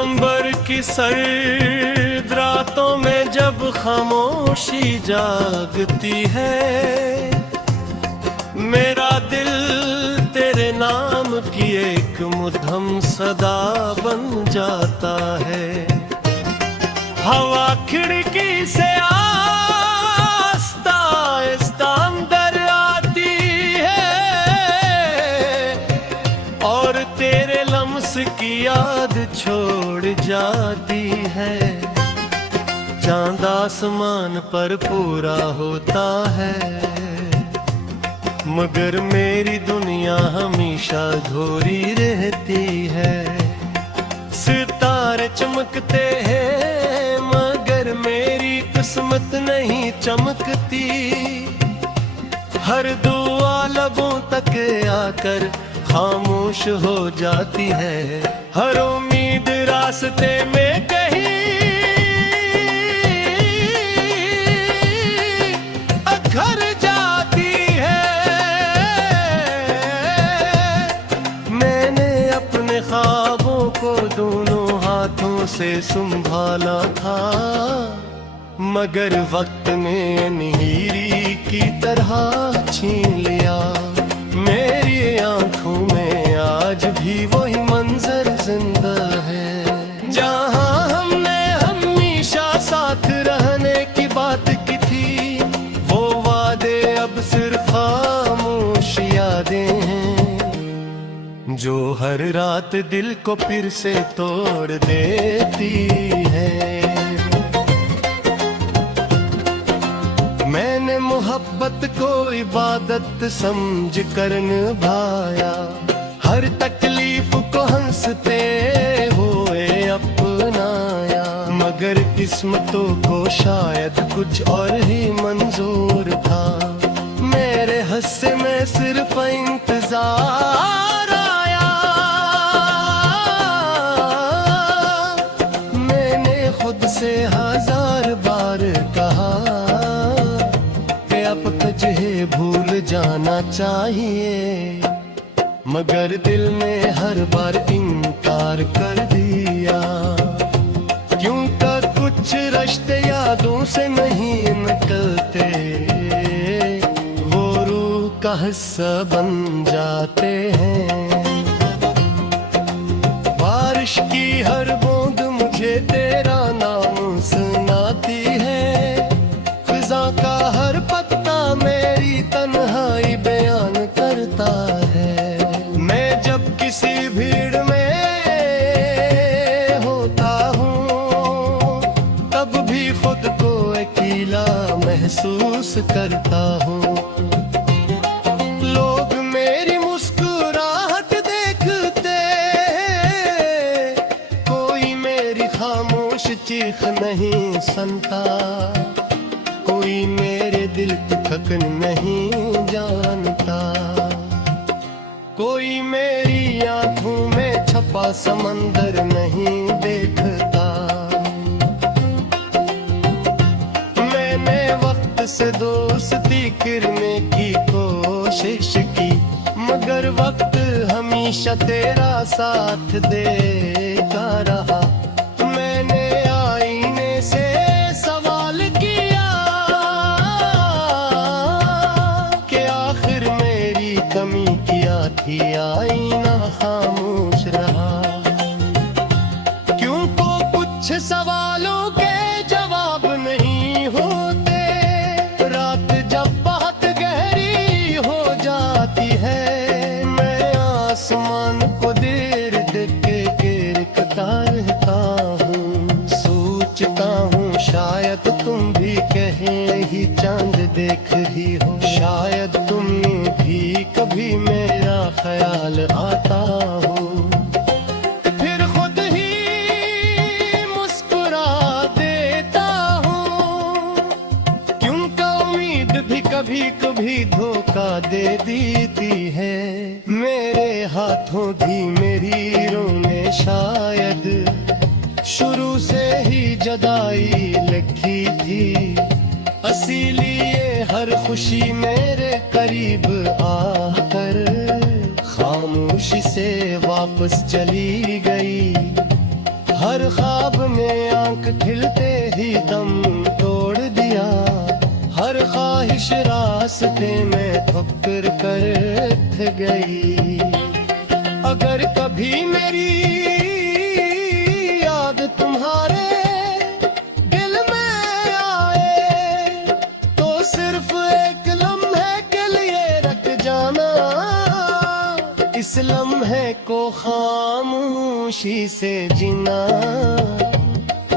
दिसंबर की सर्द रातों में जब खामोशी जागती है, मेरा दिल तेरे नाम की एक मुद्दम सदा बन जाता है। हवा खिड़की से आस्ता आस्ता अंदर आती है और तेरे लम्स की याद छोड़ जाती है। चांद आसमान पर पूरा होता है, मगर मेरी दुनिया हमेशा अधूरी रहती है। सितारे चमकते हैं मगर मेरी किस्मत नहीं चमकती। हर दुआ लबों तक आकर खामोश हो जाती है। हर उम्मीद रास्ते में कहीं अखर जाती है। मैंने अपने ख्वाबों को दोनों हाथों से संभाला था, मगर वक्त ने नीरी की तरह छीन लिया। मेरी आंखों में आज भी वही मंजर जिंदा है। जहां हमने हमेशा साथ रहने की बात की थी, वो वादे अब सिर्फ खामोश यादें हैं जो हर रात दिल को फिर से तोड़ देती है। मैंने मोहब्बत को इबादत समझ कर निभाया, हर तकलीफ को हंसते हुए अपनाया। मगर किस्मतों को शायद कुछ और ही मंजूर था। मेरे हिस्से में सिर्फ इंतजार आया। मैंने खुद से 1000 बार कहा अब तुझे भूल जाना चाहिए, मगर दिल ने हर बार इनकार कर दिया। क्यों का कुछ रिश्ते यादों से नहीं निकलते, वो रूह का हिस्सा बन जाते हैं। बारिश की हर बूंद मुझे तेरा नाम सुनाती है। फिजा का हर पत्ता मेरी तन्हाई बयान करता है। मैं जब किसी भीड़ में होता हूँ, तब भी खुद को अकेला महसूस करता हूँ। लोग मेरी मुस्कुराहट देखते, कोई मेरी खामोश चीख नहीं सुनता। कोई मेरे दिल की धड़कन नहीं जानता। कोई मेरी आंखों में छपा समंदर नहीं देखता। मैंने वक्त से दोस्ती करने की कोशिश की, मगर वक्त हमेशा तेरा साथ देता रहा। मैंने आईने से सवाल किया कि आखिर मेरी कमी क्या थी, आईना खामोश रहा। क्यों को कुछ सवालों के जवाब नहीं होते, रात जब बहुत गहरी हो जाती है। मैं आसमान को देर देख के देखता रहता हूँ, सोचता हूँ शायद तुम भी कहीं ही चांद देख ही हो। शायद तुम्हें भी कभी मेरा ख्याल आता हो, फिर खुद ही मुस्कुरा देता हूँ। क्यों का उम्मीद भी कभी कभी धोखा दे देती है। मेरे हाथों भी मेरी रोने शायद शुरू से ही जुदाई लिखी थी। इसीलिए हर खुशी मेरे करीब आकर खामोशी से वापस चली गई। हर ख्वाब ने आंख खिलते ही दम तोड़ दिया, हर ख्वाहिश रास्ते में ठुकर कर थक गई। अगर कभी मेरी याद तुम्हारे दिल में आए तो सिर्फ एक लम्हे के लिए रख जाना, इस लम्हे को खामोशी से जीना।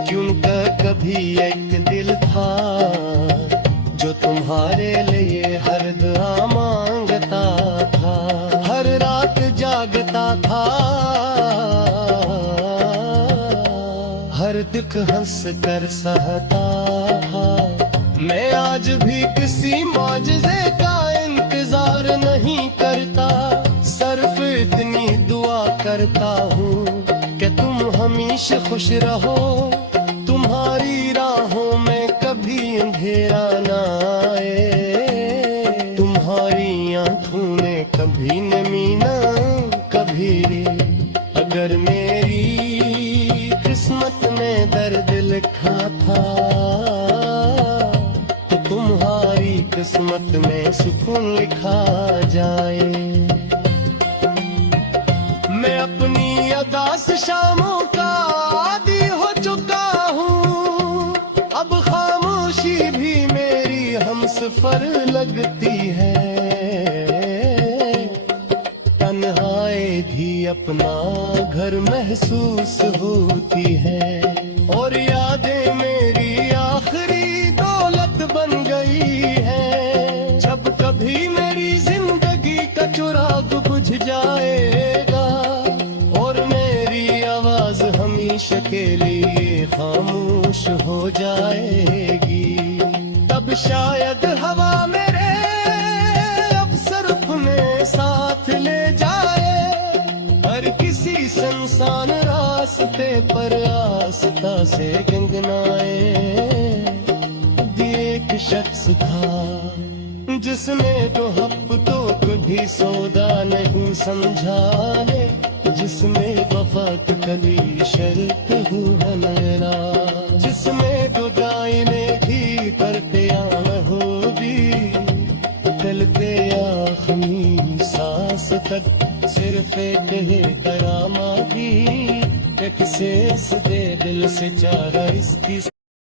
क्योंकि कभी एक दिल था जो तुम्हारे लिए हर दुआ मांगता था, हर रात जागता था, हर दुख हंस कर सहता था। मैं आज भी किसी मौजज़े का इंतजार नहीं करता, सिर्फ इतनी दुआ करता हूँ कि तुम हमेशा खुश रहो, तुम्हारी राहों में कभी अंधेरा ना आए, तुम्हारी आंखों में कभी नमी ना कभी रे। अगर मेरी किस्मत में दर्द लिखा था तो तुम्हारी किस्मत में सुकून लिखा जाए। मैं अपनी अदास शामों का आदी हो चुका हूँ, अब खामोशी भी मेरी हमसफर लगती है। तन्हाई भी अपना घर महसूस होती है, और यादें मेरी आखिरी दौलत बन गई है। जब कभी मेरी जिंदगी का चिराग बुझ जाएगा और मेरी आवाज हमेशा के लिए खामोश हो जाएगी, तब शायद हवा मेरे अवसर अपने साथ ले जाए। हर किसी संसान रास्ते पर आस्था से गंगनाए। एक शख्स था जिसने तो हफ्तों कभी सौदा नहीं समझा रे, जिसमें वफा कभी शर्त हुआ मेरा, जिसमें जुदाई ने भी करते आन हो दी, चलते आखिरी सांस तक सिर्फ एक करामा की, एक शेष दे दिल से चारा इसकी।